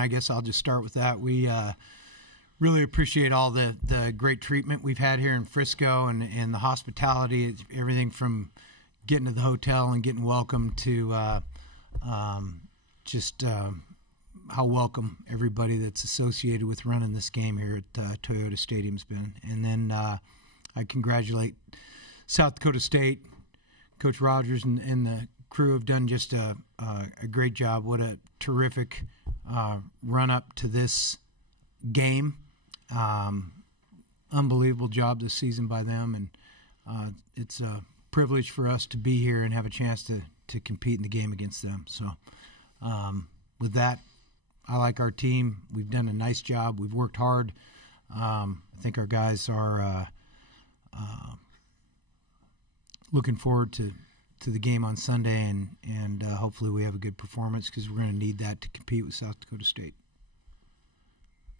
I guess I'll just start with that. We really appreciate all the great treatment we've had here in Frisco and the hospitality. It's everything from getting to the hotel and getting welcome to how welcome everybody that's associated with running this game here at Toyota Stadium's been. And then I congratulate South Dakota State. Coach Rogers and the crew have done just a great job. What a terrific run-up to this game. Unbelievable job this season by them, and it's a privilege for us to be here and have a chance to compete in the game against them. So with that, I like our team. We've done a nice job. We've worked hard. I think our guys are looking forward to the game on Sunday, and hopefully we have a good performance because we're going to need that to compete with South Dakota State.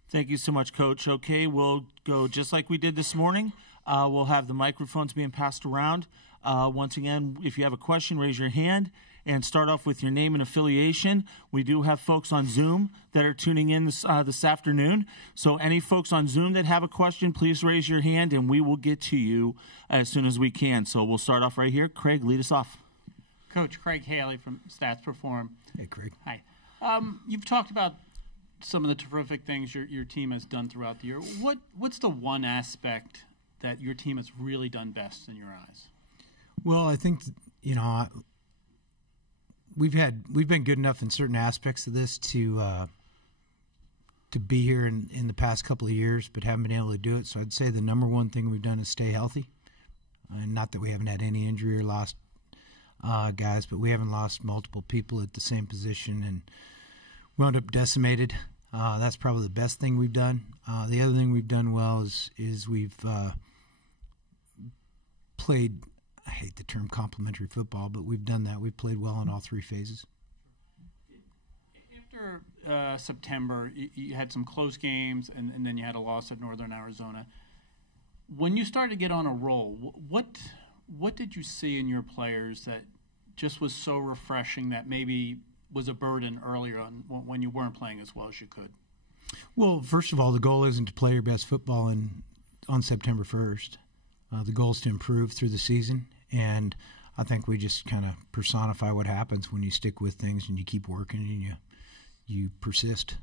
Thank you so much, Coach. Okay, we'll go just like we did this morning. We'll have the microphones being passed around. Once again, if you have a question, raise your hand and start off with your name and affiliation. We do have folks on Zoom that are tuning in this afternoon. So any folks on Zoom that have a question, please raise your hand, and we will get to you as soon as we can. So we'll start off right here. Craig, lead us off. Coach Craig Haley from Stats Perform. Hey, Craig. Hi. You've talked about some of the terrific things your team has done throughout the year. What's the one aspect that your team has really done best in your eyes? Well, I think we've been good enough in certain aspects of this to be here in the past couple of years, but haven't been able to do it. So I'd say the number one thing we've done is stay healthy, and not that we haven't had any injury or lost guys, but we haven't lost multiple people at the same position and wound up decimated. That's probably the best thing we've done. The other thing we've done well is we've played. I hate the term complementary football, but we've done that. We've played well in all three phases. After September, you had some close games, and then you had a loss at Northern Arizona. When you started to get on a roll, what did you see in your players that just was so refreshing that maybe was a burden earlier on when you weren't playing as well as you could? Well, first of all, the goal isn't to play your best football on September 1st. The goal is to improve through the season, and I think we just kind of personify what happens when you stick with things and you keep working and you persist.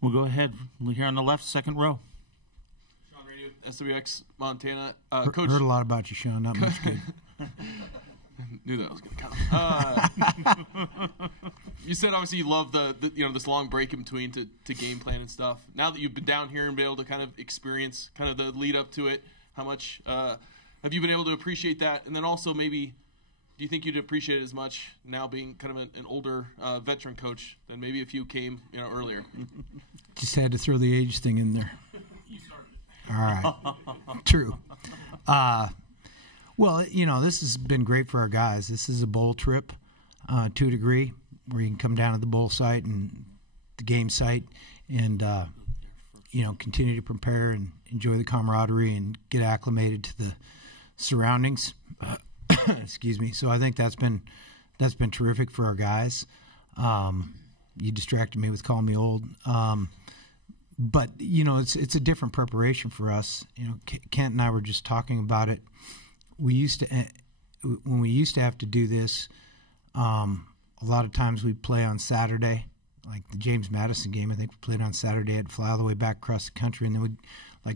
We'll go ahead. Here on the left, second row. Sean Radio, SWX Montana. Coach, heard a lot about you, Sean. Not much good. Knew that was going to come. You said obviously you love the this long break in between to game plan and stuff. Now that you've been down here and been able to kind of experience kind of the lead up to it, how much have you been able to appreciate that? And then also maybe, do you think you'd appreciate it as much now being kind of an older veteran coach than maybe if you came earlier? Just had to throw the age thing in there. You started All it. right. True. Well, this has been great for our guys. This is a bowl trip to a degree where you can come down to the bowl site and the game site and, continue to prepare and enjoy the camaraderie and get acclimated to the surroundings. Excuse me. So I think that's been terrific for our guys. You distracted me with calling me old. But, it's a different preparation for us. Kent and I were just talking about it. When we used to have to do this, a lot of times we'd play on Saturday, like the James Madison game. I think we played on Saturday. I'd fly all the way back across the country, and then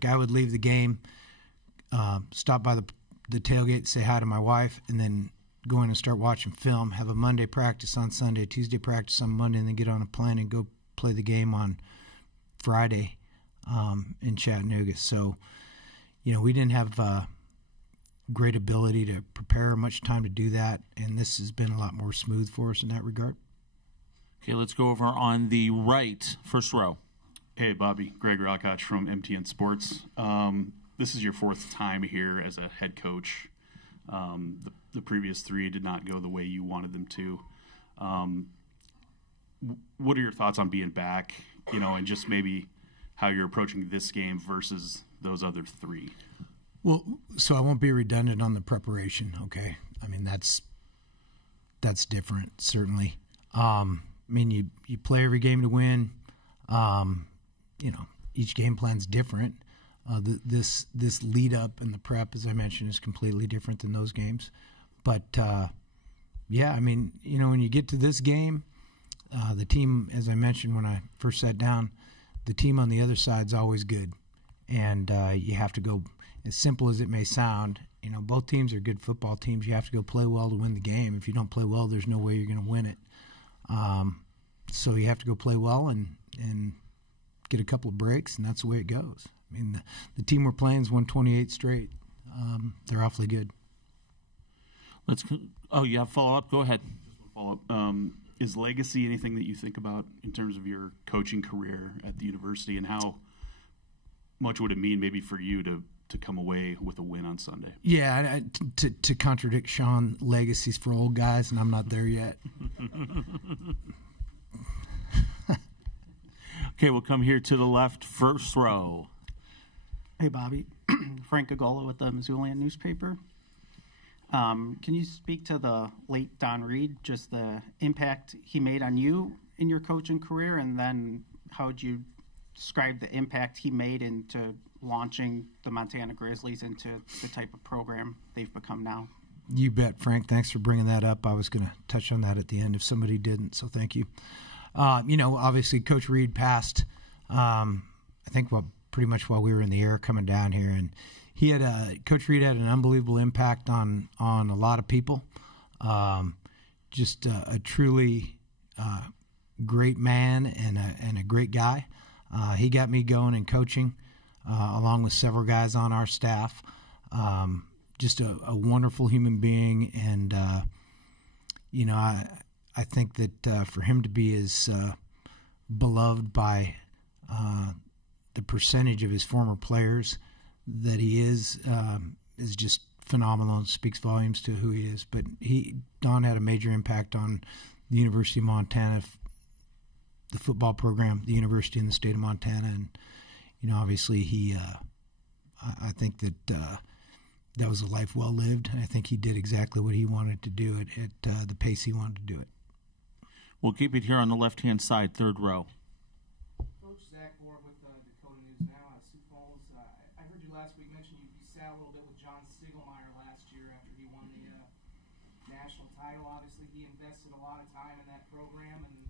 I would leave the game, stop by the tailgate, say hi to my wife, and then go in and start watching film, have a Monday practice on Sunday, Tuesday practice on Monday, and then get on a plane and go play the game on Friday in Chattanooga. So, we didn't have great ability to prepare, much time to do that, and this has been a lot more smooth for us in that regard. Okay, let's go over on the right, first row. Hey, Bobby. Greg Rockach from MTN Sports. This is your fourth time here as a head coach. The previous three did not go the way you wanted them to. What are your thoughts on being back, and just maybe how you're approaching this game versus those other three? Well, so I won't be redundant on the preparation, okay? I mean, that's different, certainly. I mean, you play every game to win. Each game plan's different. This lead up and the prep, as I mentioned, is completely different than those games. But I mean, when you get to this game, the team, as I mentioned when I first sat down, the team on the other side's always good, and you have to go. As simple as it may sound, both teams are good football teams. You have to go play well to win the game. If you don't play well, there's no way you're going to win it. So you have to go play well and get a couple of breaks, and that's the way it goes. I mean, the team we're playing is won 28 straight. They're awfully good. You have follow-up? Go ahead. Follow-up. Is legacy anything that you think about in terms of your coaching career at the university, and how much would it mean maybe for you to come away with a win on Sunday? Yeah, to contradict Sean, legacy's for old guys, and I'm not there yet. Okay, we'll come here to the left, first row. Hey, Bobby. Frank Agola with the Missoulian newspaper. Can you speak to the late Don Reed, just the impact he made on you in your coaching career, and then how would you describe the impact he made into launching the Montana Grizzlies into the type of program they've become now? You bet, Frank. Thanks for bringing that up. I was going to touch on that at the end if somebody didn't, so thank you. Obviously, Coach Reed passed, I think, pretty much while we were in the air coming down here, and Coach Reed had an unbelievable impact on a lot of people. Just a truly great man and a great guy. He got me going in coaching, along with several guys on our staff. Just a wonderful human being, and I think that for him to be as beloved by the percentage of his former players that he is just phenomenal and speaks volumes to who he is. But Don had a major impact on the University of Montana, the football program, the university in the state of Montana, and obviously I think that that was a life well lived. I think he did exactly what he wanted to do at the pace he wanted to do it. We'll keep it here on the left-hand side, third row. Coach Zach Borg with Dakota News Now at Sioux Falls. I heard you last week mention you sat a little bit with John Stiegelmeier last year after he won the national title. Obviously, he invested a lot of time in that program and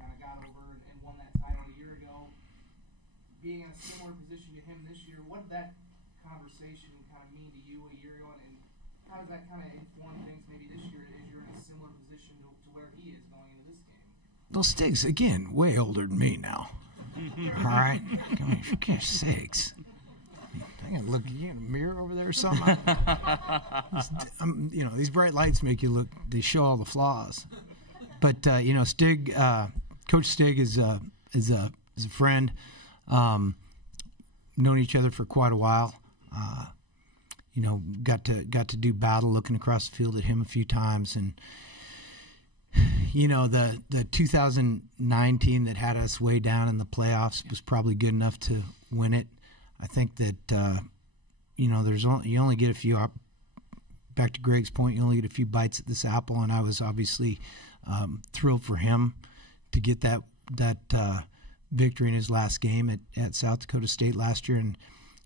kind of got over and won that title a year ago. Being in a similar position to him this year, what did that conversation kind of mean to you a year ago, and how does that kind of inform things maybe this year as you're in a similar position to where he is going into this game? Well, Stig's, again, way older than me now. All right? I mean, for gosh sakes. I gotta look at you in a mirror over there or something. These bright lights make you look, they show all the flaws. But, Stig, Coach Stig is a friend. Known each other for quite a while. Got to do battle looking across the field at him a few times, and the 2019 that had us way down in the playoffs was probably good enough to win it. I think that you only get a few. Back to Greg's point, you only get a few bites at this apple, and I was obviously thrilled for him to get that victory in his last game at South Dakota State last year. And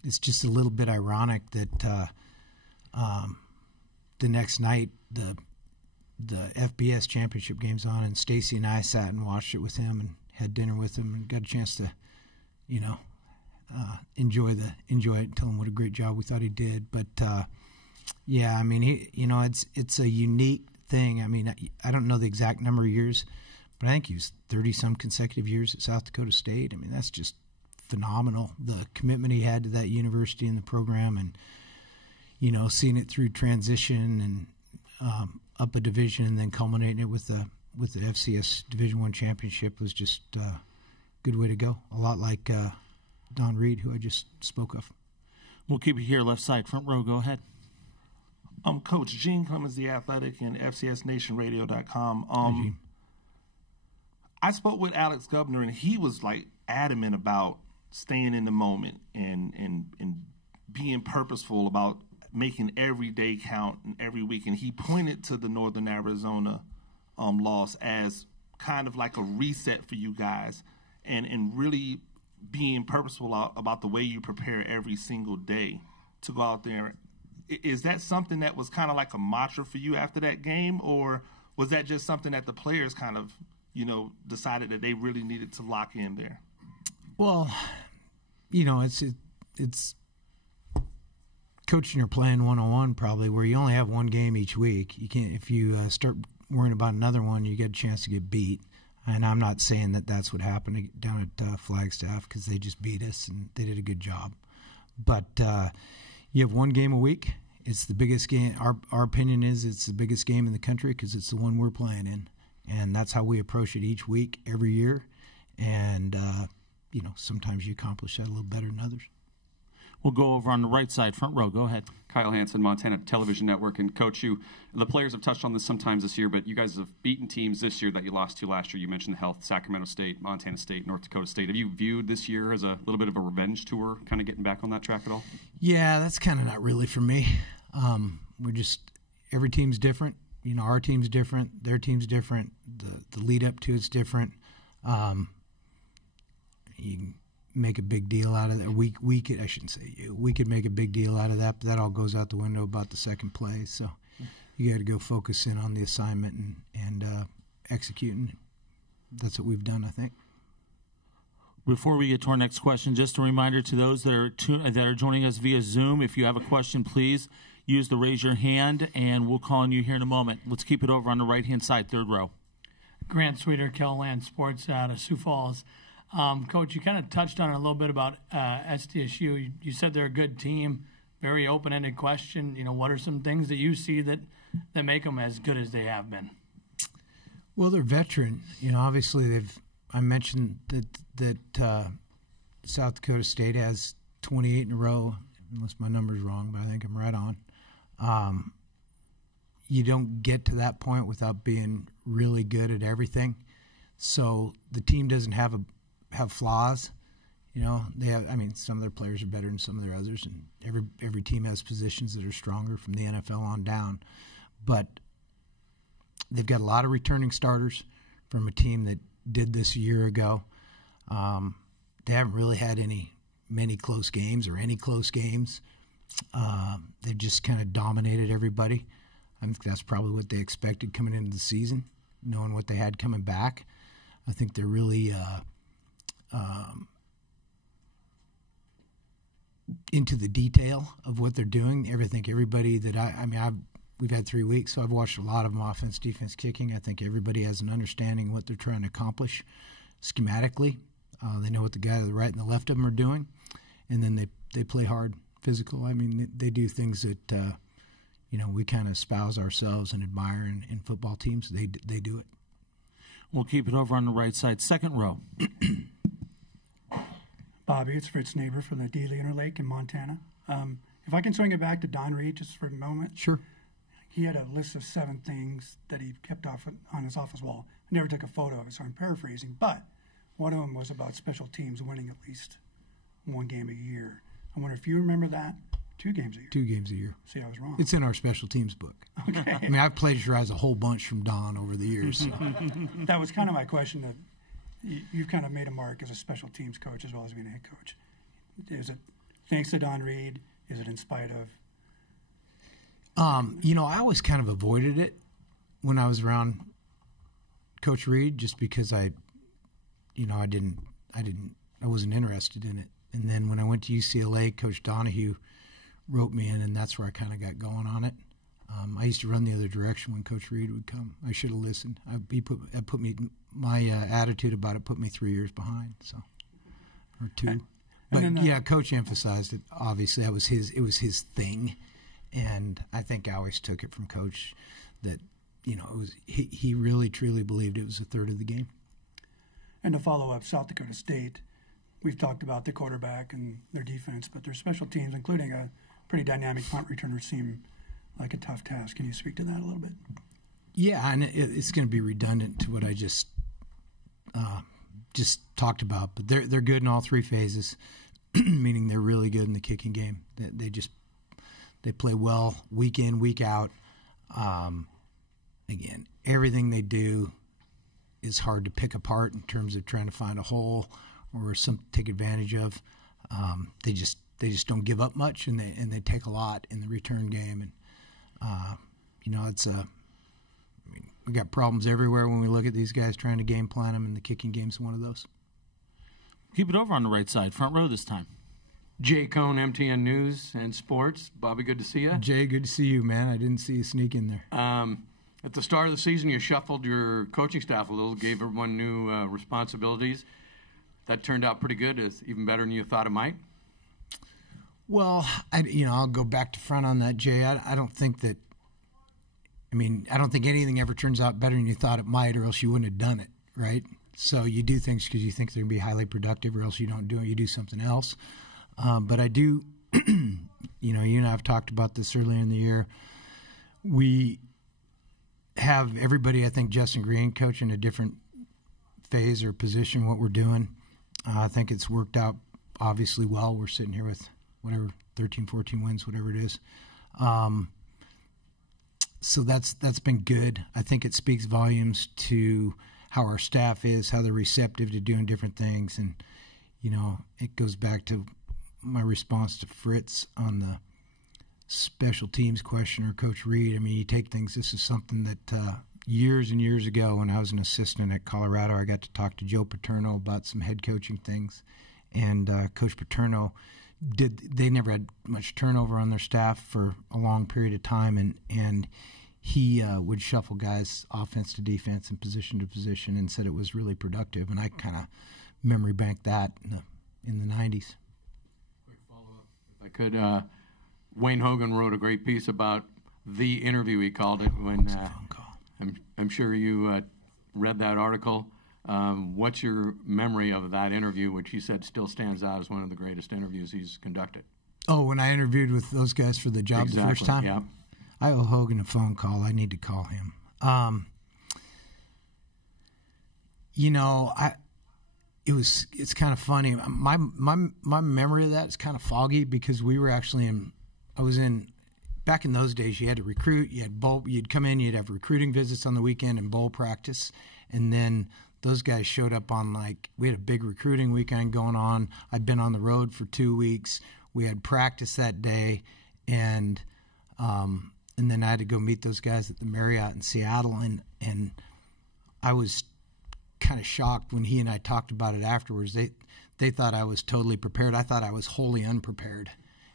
it's just a little bit ironic that the next night the FBS championship game's on, and Stacy and I sat and watched it with him and had dinner with him and got a chance to enjoy it and tell him what a great job we thought he did. But I mean, it's a unique thing. I mean, I don't know the exact number of years, but I think he was 30-some consecutive years at South Dakota State. I mean, that's just phenomenal, the commitment he had to that university and the program, and, seeing it through transition and up a division and then culminating it with the FCS Division I championship was just a good way to go. A lot like Don Reed, who I just spoke of. We'll keep it here, left side, front row. Go ahead. Coach Gene Clemens, The Athletic, and FCSNationRadio.com. Hi, Gene. I spoke with Alex Gubner, and he was adamant about staying in the moment and being purposeful about making every day count and every week. And he pointed to the Northern Arizona loss as kind of like a reset for you guys, and really being purposeful about the way you prepare every single day to go out there. Is that something that was kind of like a mantra for you after that game, or was that just something that the players kind of, decided that they really needed to lock in there? Well, it's coaching or playing one-on-one probably, where you only have one game each week. You can't, if you start worrying about another one, you get a chance to get beat. And I'm not saying that that's what happened down at Flagstaff, because they just beat us and they did a good job. But you have one game a week. It's the biggest game. Our opinion is it's the biggest game in the country because it's the one we're playing in. And that's how we approach it each week, every year. And, sometimes you accomplish that a little better than others. We'll go over on the right side, front row. Go ahead. Kyle Hansen, Montana Television Network. And Coach, the players have touched on this sometimes this year, but you guys have beaten teams this year that you lost to last year. You mentioned the health, Sacramento State, Montana State, North Dakota State. Have you viewed this year as a little bit of a revenge tour, kind of getting back on that track at all? Yeah, that's kind of not really for me. Every team's different. Our team's different. Their team's different. The lead up to it's different. You can make a big deal out of that. We could make a big deal out of that, but that all goes out the window about the second play. So you got to go focus in on the assignment and executing. That's what we've done, I think. Before we get to our next question, just a reminder to those that are joining us via Zoom, if you have a question, please use the raise your hand, and we'll call on you here in a moment. Let's keep it over on the right-hand side, third row. Grant Sweeter, Kelland Sports out of Sioux Falls. Coach, you kind of touched on it a little bit about SDSU. You said they're a good team. Very open-ended question. What are some things that you see that make them as good as they have been? Well, they're veteran. Obviously I mentioned that South Dakota State has 28 in a row, unless my number's wrong, but I think I'm right on. You don't get to that point without being really good at everything. So the team doesn't have flaws. They have. Some of their players are better than some of their others, and every team has positions that are stronger from the NFL on down. But they've got a lot of returning starters from a team that did this a year ago. They haven't really had many close games or any close games. They've just kind of dominated everybody. I think that's probably what they expected coming into the season, knowing what they had coming back. I think they're really into the detail of what they're doing. Everybody that we've had 3 weeks, so I've watched a lot of them, offense, defense, kicking. I think everybody has an understanding of what they're trying to accomplish schematically. They know what the guy to the right and the left of them are doing, and then they play hard, physical. They do things that we kind of espouse ourselves and admire in football teams. They do it. We'll keep it over on the right side, second row. Bobby, it's Fritz Neighbor from the Dealey Interlake in Montana. If I can swing it back to Don Reed just for a moment. Sure. He had a list of 7 things that he kept off on his office wall. I never took a photo of it, so I'm paraphrasing. But one of them was about special teams winning at least one game a year. I wonder if you remember that. 2 games a year. 2 games a year. See, I was wrong. It's in our special teams book. Okay. I've plagiarized a whole bunch from Don over the years. So. That was kind of my question. That you've kind of made a mark as a special teams coach as well as being a head coach. Is it thanks to Don Reed? Is it in spite of? I always kind of avoided it when I was around Coach Reed, just because I wasn't interested in it. And then when I went to UCLA, Coach Donahue wrote me in, and that's where I kind of got going on it. I used to run the other direction when Coach Reed would come. I should have listened. My attitude about it put me 3 years behind, or 2. But Coach emphasized it. Obviously, it was his thing, and I think I always took it from Coach that it was he really truly believed it was a third of the game. And to follow up, South Dakota State, we've talked about the quarterback and their defense, but their special teams, including a pretty dynamic punt returner, seem like a tough task. Can you speak to that a little bit? Yeah, and it's going to be redundant to what I just talked about, but they're good in all 3 phases, meaning they're really good in the kicking game. They play well week in, week out. Again, everything they do is hard to pick apart in terms of trying to find a hole or something to take advantage of. They just don't give up much, and they take a lot in the return game. And we got problems everywhere when we look at these guys trying to game plan them, and the kicking game's one of those. Keep it over on the right side, front row this time. Jay Cohn, MTN News and Sports. Bobby, good to see you. Jay, good to see you, man. I didn't see you sneak in there. At the start of the season, you shuffled your coaching staff a little, gave everyone new responsibilities. That turned out pretty good. It's even better than you thought it might. Well, I'll go back to front on that, Jay. I don't think anything ever turns out better than you thought it might, or else you wouldn't have done it, right? So you do things because you think they're going to be highly productive, or else you don't do it. You do something else. But I do, you and I have talked about this earlier in the year. We have everybody, I think, Justin Green coaching a different phase or position, what we're doing. I think it's worked out obviously well. We're sitting here with 13, 14 wins, whatever it is. So that's been good. I think it speaks volumes to how our staff is, how they're receptive to doing different things. And, it goes back to my response to Fritz on the special teams question, or Coach Reed. you take things, this is something that years and years ago when I was an assistant at Colorado, I got to talk to Joe Paterno about some head coaching things. And Coach Paterno they never had much turnover on their staff for a long period of time, and he would shuffle guys offense to defense and position to position, and said it was really productive. And I kind of memory banked that in the 90s. Quick follow-up, if I could. Wayne Hogan wrote a great piece about the interview, he called it, when I'm sure you read that article. What's your memory of that interview, which he said still stands out as one of the greatest interviews he's conducted? Oh, when I interviewed with those guys for the job the first time? Yeah. I owe Hogan a phone call. I need to call him. It's kind of funny. My memory of that is kind of foggy, because we were actually back in those days, you had to recruit, you'd come in, you'd have recruiting visits on the weekend and bowl practice, and then those guys showed up on, we had a big recruiting weekend going on. I'd been on the road for 2 weeks. We had practice that day, and then I had to go meet those guys at the Marriott in Seattle, and I was kind of shocked when he and I talked about it afterwards. They thought I was totally prepared. I thought I was wholly unprepared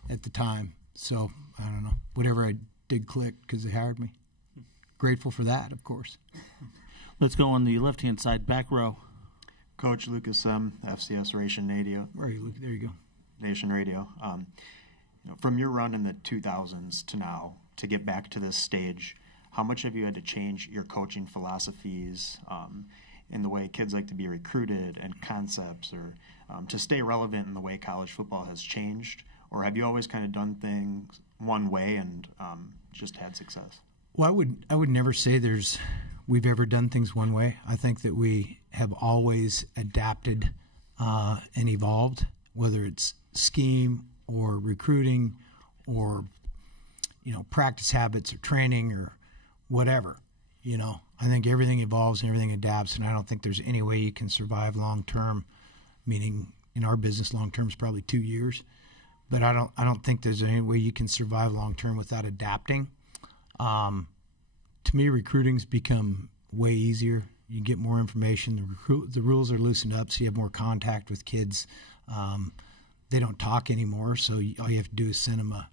at the time. So, I don't know. Whatever I did clicked because they hired me. Grateful for that, of course. Let's go on the left-hand side, back row. Coach Lucas, FCS Nation Radio. Where are you, Luke? There you go. Nation Radio. From your run in the 2000s to now, to get back to this stage, how much have you had to change your coaching philosophies in the way kids like to be recruited and concepts, or to stay relevant in the way college football has changed? Or have you always kind of done things one way and just had success? Well, I would never say we've ever done things one way. I think that we have always adapted and evolved, whether it's scheme or recruiting or practice habits or training or whatever. I think everything evolves and everything adapts, and I don't think there's any way you can survive long term. Meaning, in our business, long term is probably 2 years. But I don't think there's any way you can survive long term without adapting. To me, recruiting's become way easier. You get more information. The rules are loosened up, so you have more contact with kids. They don't talk anymore, so all you have to do is send them a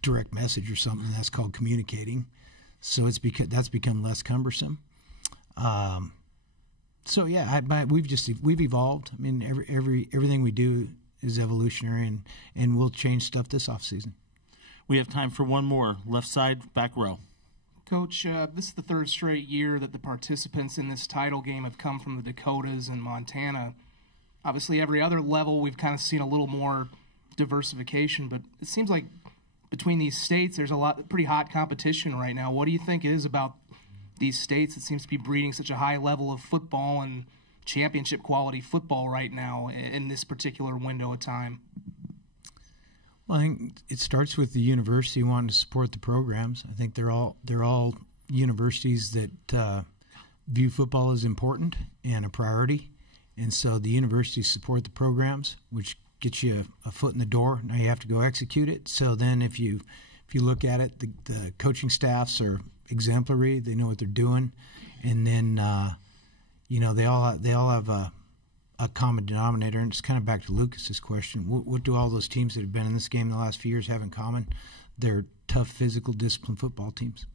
direct message or something. That's called communicating. So that's become less cumbersome. We've evolved. Everything we do is evolutionary, and we'll change stuff this offseason. We have time for one more. Left side, back row. Coach, this is the third straight year that the participants in this title game have come from the Dakotas and Montana. Obviously, every other level we've kind of seen a little more diversification, but it seems like between these states there's pretty hot competition right now. What do you think it is about these states that seems to be breeding such a high level of football and championship quality football right now in this particular window of time? Well, I think it starts with the university wanting to support the programs. I think they're all universities that view football as important and a priority, and so the universities support the programs, which gets you a foot in the door. Now you have to go execute it. So then if you look at it, the coaching staffs are exemplary. They know what they're doing, and then they all have a common denominator. And it's kind of back to Lucas's question: what do all those teams that have been in this game the last few years have in common? They're tough, physical, disciplined football teams.